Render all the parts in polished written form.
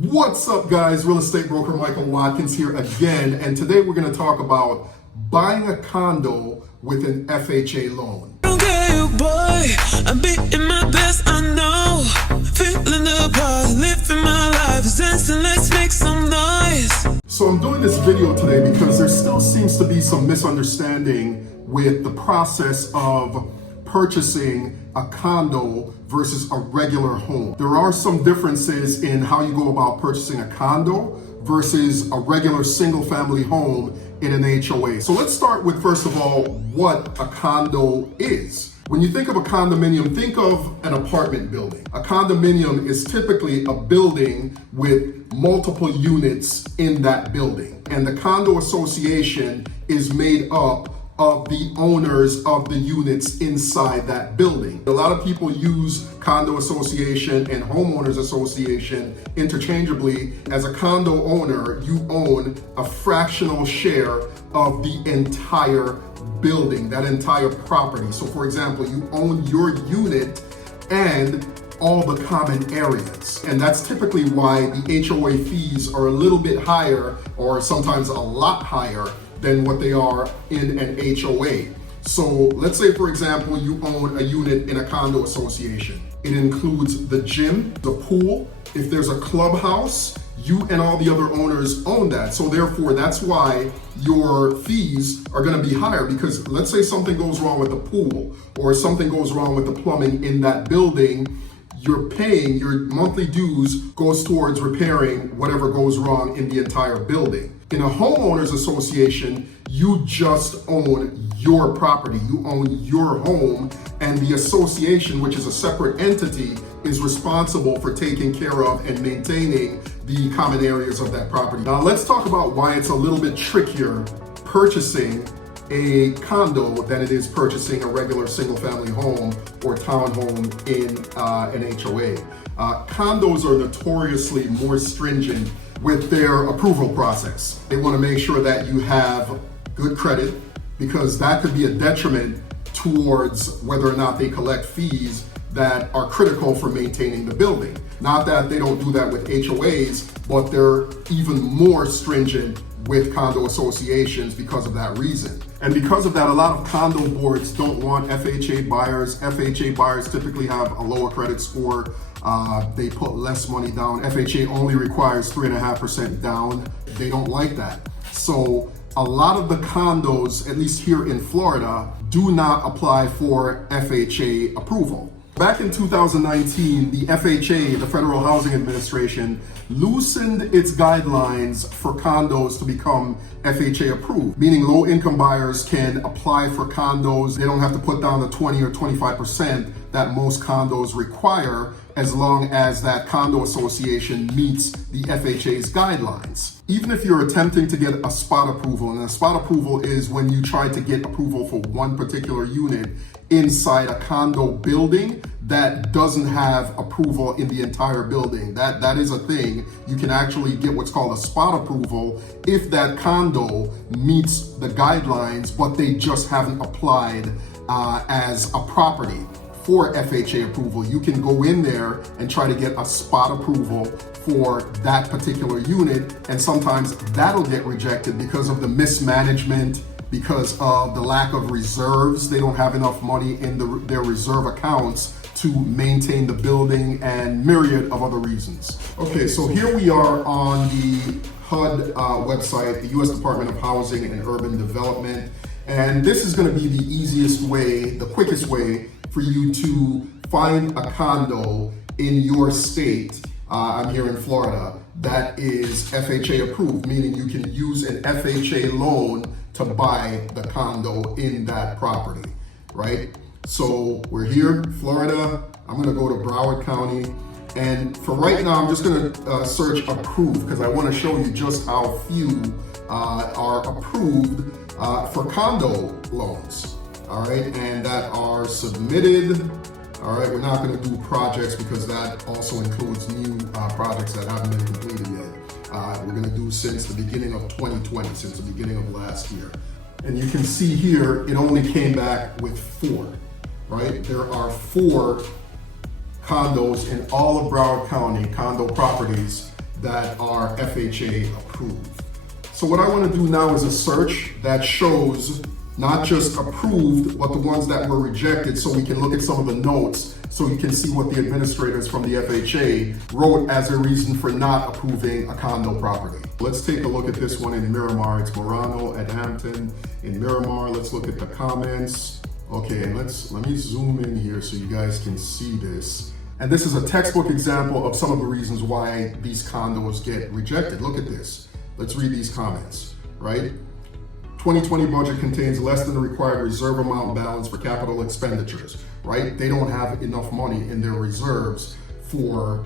What's up, guys? Real estate broker Michael Watkins here again, and today we're going to talk about buying a condo with an FHA loan. Okay, boy, I'm beating my best, I know. Feeling the buzz, living my life, dancing, let's make some noise. So I'm doing this video today because there still seems to be some misunderstanding with the process of purchasing a condo versus a regular home. There are some differences in how you go about purchasing a condo versus a regular single family home in an HOA. So let's start with, first of all, what a condo is. When you think of a condominium, think of an apartment building. A condominium is typically a building with multiple units in that building. And the condo association is made up of the owners of the units inside that building. A lot of people use condo association and homeowners association interchangeably. As a condo owner, you own a fractional share of the entire building, that entire property. So for example, you own your unit and all the common areas. And that's typically why the HOA fees are a little bit higher, or sometimes a lot higher, than what they are in an HOA. So let's say, for example, you own a unit in a condo association. It includes the gym, the pool. If there's a clubhouse, you and all the other owners own that. So therefore, that's why your fees are gonna be higher, because let's say something goes wrong with the pool or something goes wrong with the plumbing in that building, you're paying, your monthly dues goes towards repairing whatever goes wrong in the entire building. In a homeowners association, you just own your property, you own your home, and the association, which is a separate entity, is responsible for taking care of and maintaining the common areas of that property. Now let's talk about why it's a little bit trickier purchasing a condo than it is purchasing a regular single family home or townhome in an HOA. Condos are notoriously more stringent with their approval process. They want to make sure that you have good credit, because that could be a detriment towards whether or not they collect fees that are critical for maintaining the building. Not that they don't do that with HOAs, but they're even more stringent with condo associations because of that reason. And because of that, a lot of condo boards don't want FHA buyers. FHA buyers typically have a lower credit score. They put less money down. FHA only requires 3.5% down. They don't like that. So a lot of the condos, at least here in Florida, do not apply for FHA approval. Back in 2019, the FHA, the Federal Housing Administration, loosened its guidelines for condos to become FHA approved, meaning low-income buyers can apply for condos. They don't have to put down the 20 or 25% that most condos require, as long as that condo association meets the FHA's guidelines. Even if you're attempting to get a spot approval, and a spot approval is when you try to get approval for one particular unit inside a condo building that doesn't have approval in the entire building. That is a thing. You can actually get what's called a spot approval if that condo meets the guidelines, but they just haven't applied as a property for FHA approval. You can go in there and try to get a spot approval for that particular unit, and sometimes that'll get rejected because of the mismanagement, because of the lack of reserves. They don't have enough money in their reserve accounts to maintain the building, and myriad of other reasons. Okay, so here we are on the HUD website, the U.S. Department of Housing and Urban Development, and this is going to be the easiest way, the quickest way for you to find a condo in your state. I'm here in Florida, that is FHA approved, meaning you can use an FHA loan to buy the condo in that property, right? So we're here, Florida. I'm gonna go to Broward County. And for right now, I'm just gonna search approved, because I wanna show you just how few are approved for condo loans, all right? And that are submitted. All right, we're not gonna do projects because that also includes new projects that haven't been completed yet. We're gonna do since the beginning of 2020, since the beginning of last year. And you can see here, it only came back with 4, right? There are 4 condos in all of Broward County, condo properties, that are FHA approved. So what I want to do now is a search that shows not just approved, but the ones that were rejected, so we can look at some of the notes, so you can see what the administrators from the FHA wrote as a reason for not approving a condo property. Let's take a look at this one in Miramar. It's Murano at Hampton in Miramar. Let's look at the comments. Okay, and let me zoom in here so you guys can see this. And this is a textbook example of some of the reasons why these condos get rejected. Look at this. Let's read these comments, right? 2020 budget contains less than the required reserve amount balance for capital expenditures, right? They don't have enough money in their reserves for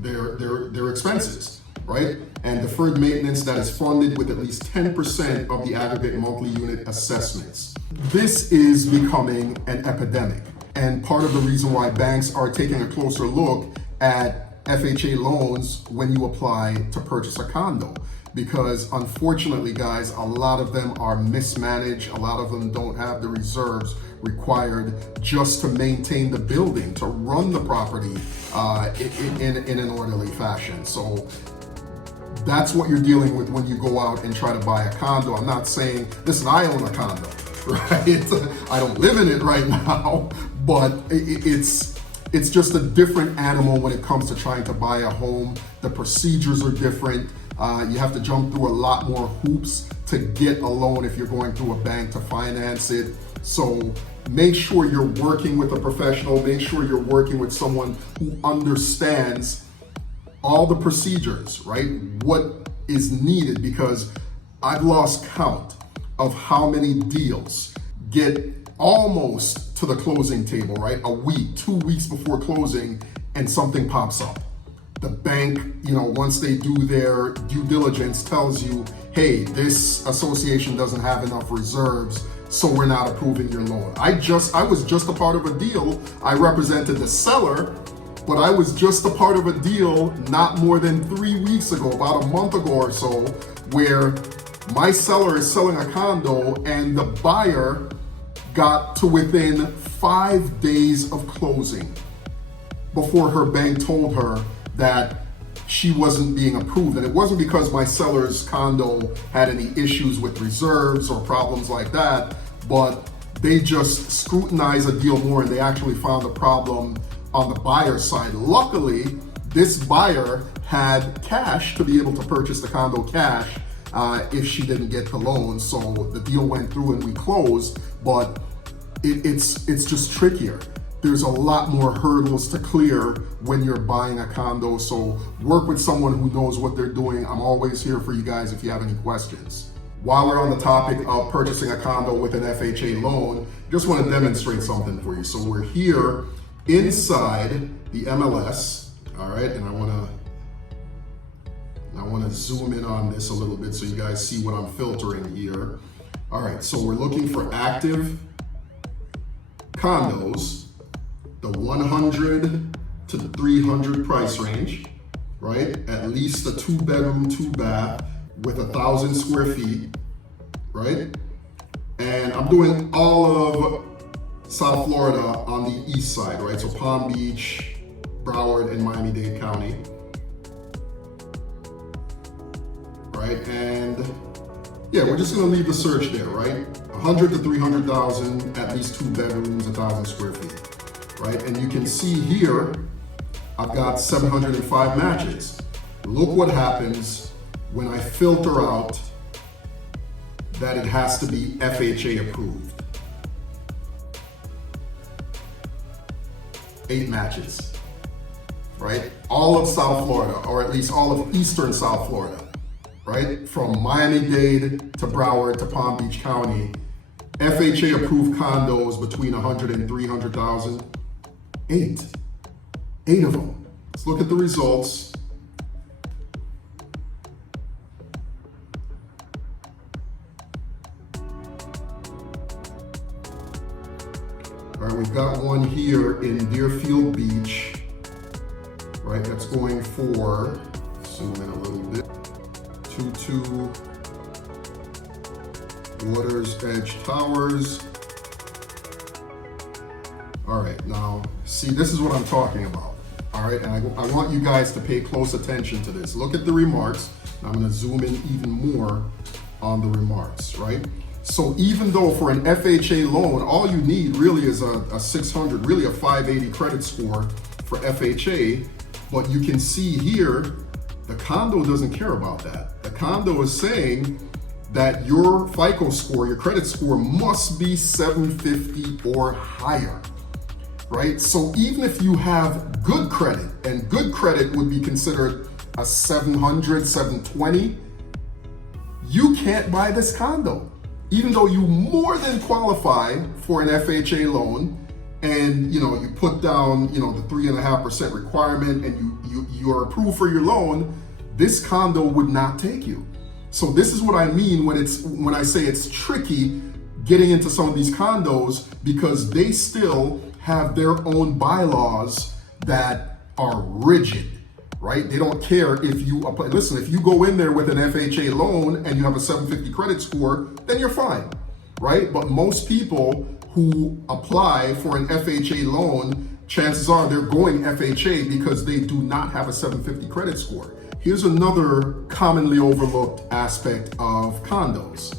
their expenses, right? And deferred maintenance that is funded with at least 10% of the aggregate monthly unit assessments. This is becoming an epidemic. And part of the reason why banks are taking a closer look at FHA loans when you apply to purchase a condo. Because unfortunately, guys, a lot of them are mismanaged. A lot of them don't have the reserves required just to maintain the building, to run the property in an orderly fashion. So that's what you're dealing with when you go out and try to buy a condo. I'm not saying, listen, I own a condo, right? I don't live in it right now, but it's just a different animal when it comes to trying to buy a home. The procedures are different. You have to jump through a lot more hoops to get a loan if you're going through a bank to finance it. So make sure you're working with a professional. Make sure you're working with someone who understands all the procedures, right? What is needed, because I've lost count of how many deals get almost to the closing table, right? A week, 2 weeks before closing, and something pops up. The bank, once they do their due diligence, tells you, hey, this association doesn't have enough reserves, so we're not approving your loan. I was just a part of a deal. I represented the seller, but I was just a part of a deal not more than 3 weeks ago, about a month ago or so, where my seller is selling a condo and the buyer got to within 5 days of closing before her bank told her that she wasn't being approved. And it wasn't because my seller's condo had any issues with reserves or problems like that, but they just scrutinized a deal more and they actually found a problem on the buyer's side. Luckily, this buyer had cash to be able to purchase the condo cash if she didn't get the loan. So the deal went through and we closed, but it's just trickier. There's a lot more hurdles to clear when you're buying a condo. So work with someone who knows what they're doing. I'm always here for you guys if you have any questions. While we're on the topic of purchasing a condo with an FHA loan, just want to demonstrate something for you. So we're here inside the MLS, all right? And I want to zoom in on this a little bit so you guys see what I'm filtering here. All right, so we're looking for active condos, the 100 to 300 price range, right? At least a 2-bedroom, 2-bath with 1,000 square feet, right? And I'm doing all of South Florida on the east side, right? So Palm Beach, Broward, and Miami-Dade County, right? And yeah, we're just gonna leave the search there, right? 100 to 300,000, at least 2 bedrooms, 1,000 square feet, right? And you can see here, I've got 705 matches. Look what happens when I filter out that it has to be FHA approved. 8 matches, right? All of South Florida, or at least all of eastern South Florida, right? From Miami-Dade to Broward to Palm Beach County, FHA approved condos between 100 and 300,000, 8 of them. Let's look at the results. All right, we've got one here in Deerfield Beach, right? That's going for, zoom in a little bit, 22 Waters Edge Towers. All right, now, see, this is what I'm talking about. All All right, and I want you guys to pay close attention to this. Look at the remarks. I'm gonna zoom in even more on the remarks, right? So even though for an FHA loan, all you need really is a 600, really a 580 credit score for FHA, but you can see here, the condo doesn't care about that. The condo is saying that your FICO score, your credit score must be 750 or higher, right? So even if you have good credit, and good credit would be considered a 700, 720, you can't buy this condo. Even though you more than qualify for an FHA loan, and you put down the 3.5% requirement, and you are approved for your loan, this condo would not take you. So this is what I mean when I say it's tricky getting into some of these condos, because they still have their own bylaws that are rigid, right? They don't care if you apply. Listen, if you go in there with an FHA loan and you have a 750 credit score, then you're fine, right? But most people who apply for an FHA loan, chances are they're going FHA because they do not have a 750 credit score. Here's another commonly overlooked aspect of condos: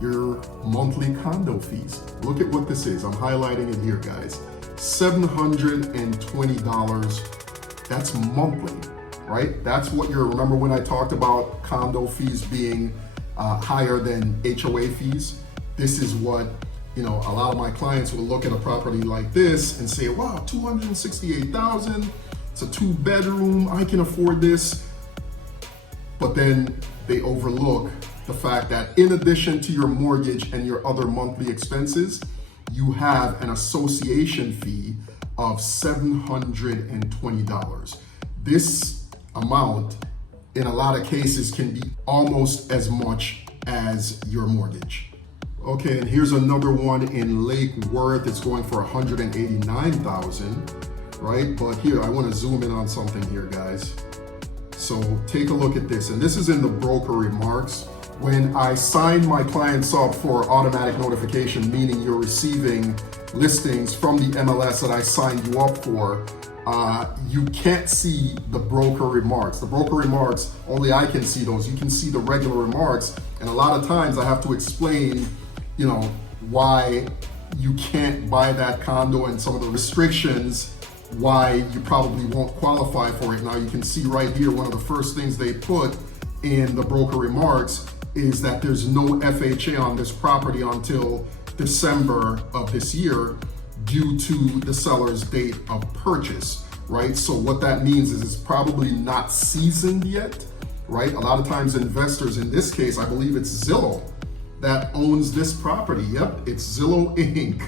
your monthly condo fees. Look at what this is. I'm highlighting it here, guys. $720. That's monthly, right? That's what remember when I talked about condo fees being higher than HOA fees? This is what, a lot of my clients will look at a property like this and say, wow, $268,000, it's a 2-bedroom, I can afford this. But then they overlook the fact that in addition to your mortgage and your other monthly expenses, you have an association fee of $720. This amount, in a lot of cases, can be almost as much as your mortgage. Okay, and here's another one in Lake Worth. It's going for $189,000, right? But here, I want to zoom in on something here, guys. So take a look at this, and this is in the broker remarks. When I sign my clients up for automatic notification, meaning you're receiving listings from the MLS that I signed you up for, you can't see the broker remarks. The broker remarks, only I can see those. You can see the regular remarks, and a lot of times I have to explain, why you can't buy that condo and some of the restrictions, why you probably won't qualify for it. Now you can see right here, one of the first things they put in the broker remarks is that there's no FHA on this property until December of this year due to the seller's date of purchase, right? So what that means is it's probably not seasoned yet, right? A lot of times investors, in this case, I believe it's Zillow that owns this property. Yep, it's Zillow Inc.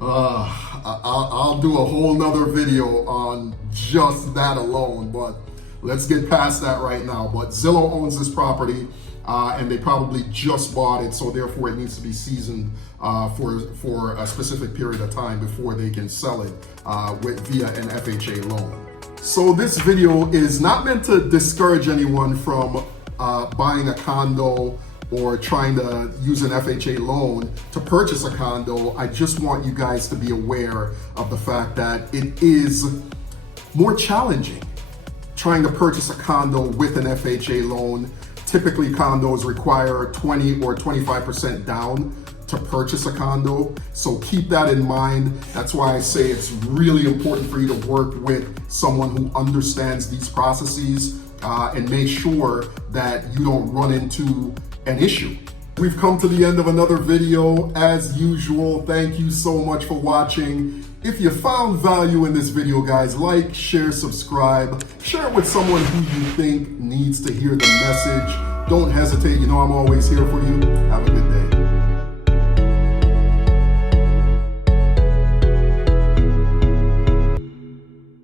I'll do a whole nother video on just that alone, but let's get past that right now. But Zillow owns this property, and they probably just bought it, so therefore it needs to be seasoned for a specific period of time before they can sell it via an FHA loan. So this video is not meant to discourage anyone from buying a condo or trying to use an FHA loan to purchase a condo. I just want you guys to be aware of the fact that it is more challenging trying to purchase a condo with an FHA loan. Typically, condos require 20 or 25% down to purchase a condo. So keep that in mind. That's why I say it's really important for you to work with someone who understands these processes and make sure that you don't run into an issue. We've come to the end of another video. As usual, thank you so much for watching. If you found value in this video, guys, like, share, subscribe, share it with someone who you think needs to hear the message. Don't hesitate, I'm always here for you. Have